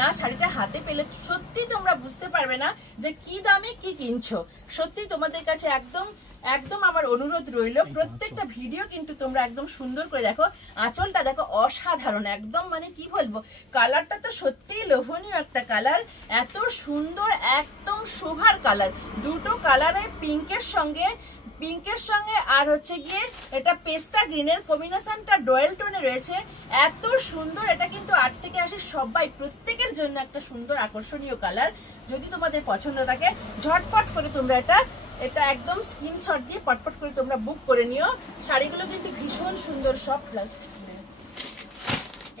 না শাড়িটা হাতে পেলে সত্যি তোমরা বুঝতে পারবে না যে কি দামে কি কিনছো। সত্যি তোমাদের কাছে একদম একদম আমার অনুরোধ রইল, প্রত্যেকটা ভিডিও কিন্তু তোমরা একদম সুন্দর করে দেখো। আঁচলটা দেখো অসাধারণ, একদম মানে কি বলবো, কালারটা তো সত্যিই লোভনীয় একটা কালার, এত সুন্দর, একদম শোভার কালার। দুটো কালারে পিঙ্কের সঙ্গে আর হচ্ছে গিয়ে এটা পেস্তা গ্রিনের কম্বিনেশনটা ডয়েল টোনে রয়েছে, এত সুন্দর। এটা কিন্তু 8 থেকে 80 সবাই প্রত্যেকের জন্য একটা সুন্দর আকর্ষণীয় কালার। যদি তোমাদের পছন্দ থাকে ঝটপট করে তোমরা এটা একদম স্ক্রিনশট দিয়ে পটপট করে তোমরা বুক করে নিও। শাড়িগুলো কিন্তু ভীষণ সুন্দর সফট।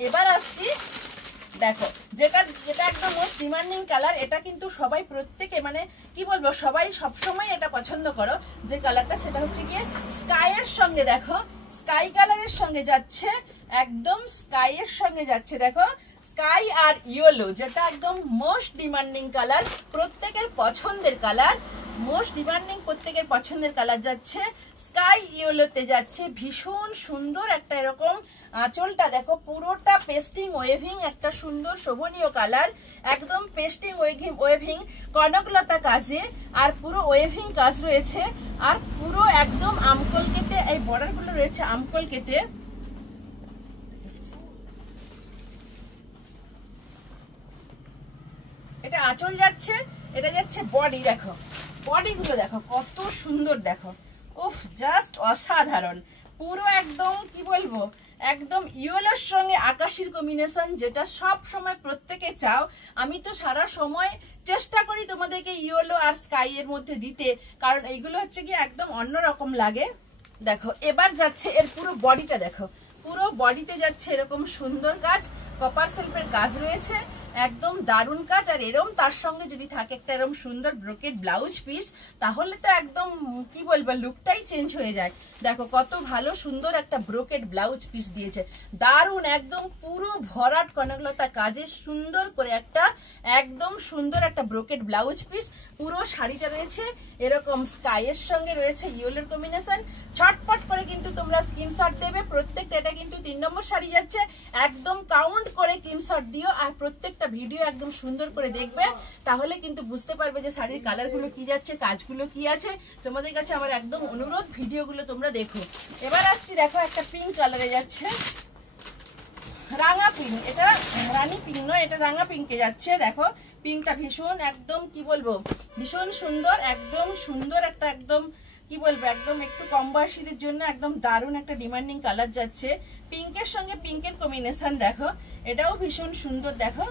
এবার আসছি দেখো যেটা একদম মোস্ট ডিমান্ডিং কালার। এটা কিন্তু সবাই প্রত্যেকে মানে কি বলবো, সবাই সবসময় এটা পছন্দ করো যে কালারটা, সেটা হচ্ছে গিয়ে স্কাইয়ের সঙ্গে, দেখো স্কাই কালারের সঙ্গে যাচ্ছে, একদম স্কাইয়ের সঙ্গে যাচ্ছে। দেখো স্কাই আর ইয়েলো, যেটা একদম মোস্ট ডিমান্ডিং কালার, প্রত্যেকের পছন্দের কালার, মোস্ট ডিমান্ডিং প্রত্যেকের পছন্দের কালার যাচ্ছে স্কাই ইয়েলোতে যাচ্ছে। ভীষণ সুন্দর একটা এরকম আঁচলটা দেখো, পুরোটা পেস্টিং ওয়েভিং, একটা সুন্দর শোভনীয় কালার, একদম পেস্টিং ওয়েভিং কনকলতা কাজে, আর পুরো ওয়েভিং কাজ রয়েছে, আর পুরো একদম আমকল কেটে এই বর্ডার গুলো রয়েছে আমকল কেটে। এটা আঁচল যাচ্ছে, এটা যাচ্ছে বডি। দেখো বডি গুলো দেখো কত সুন্দর, দেখো উফ জাস্ট অসাধারণ। পুরো একদম কি বলবো, একদম ইয়েলোর সঙ্গে আকাশির কম্বিনেশন, যেটা সব সময় প্রত্যেকে চাও। আমি তো সারা সময় চেষ্টা করি তোমাদেরকে ইয়েলো আর স্কাই এর মধ্যে দিতে, কারণ এইগুলো হচ্ছে কি একদম অন্যরকম লাগে। দেখো এবার যাচ্ছে এর পুরো বডিটা, দেখো পুরো বডিতে যাচ্ছে এরকম সুন্দর কাজ, কপার সেলফের কাজ রয়েছে, একদম দারুণ কাজ। আর এরকম তার সঙ্গে যদি থাকে একটা এরকম সুন্দর ব্রোকেড ব্লাউজ পিস, তাহলে তো একদম কি বলবো, লুকটাই চেঞ্জ হয়ে যায়। দেখো কত ভালো সুন্দর একটা ব্রোকেড ব্লাউজ পিস দিয়েছে, দারুণ, একদম পুরো ভরাট কনকলতা কাজে সুন্দর করে একটা একদম সুন্দর একটা ব্রোকেড ব্লাউজ পিস। পুরো শাড়িটা রয়েছে এরকম স্কাইয়ের সঙ্গে রয়েছে ইয়েলোর কম্বিনেশন। ছটপট করে কিন্তু তোমরা স্ক্রিনশট দেবে, প্রত্যেকটা এটা কিন্তু 3 নম্বর শাড়ি যাচ্ছে, একদম কাউন্ট করে স্ক্রিনশট দিও, আর প্রত্যেকটা ভিডিও একদম সুন্দর করে দেখবে, তাহলে কিন্তু বুঝতে পারবে যে শাড়ির কালারগুলো কি যাচ্ছে, কাজগুলো কি আছে। তোমাদের কাছে আমার একদম অনুরোধ ভিডিওগুলো তোমরা দেখো। এবার আসছি দেখো একটা পিঙ্ক কালারে যাচ্ছে, রাঙা পিঙ্ক, এটা রানী পিঙ্ক নয়, এটা রাঙা পিঙ্কে যাচ্ছে। দেখো পিঙ্কটা ভীষণ একদম কি বলবো, ভীষণ সুন্দর, একদম সুন্দর একটা একদম কি বলবো, একদম একটু কম বয়সীদের জন্য একদম দারুণ একটা ডিমান্ডিং কালার যাচ্ছে। পিঙ্কের সঙ্গে পিঙ্কের কম্বিনেশন দেখো, এটাও ভীষণ সুন্দর। দেখো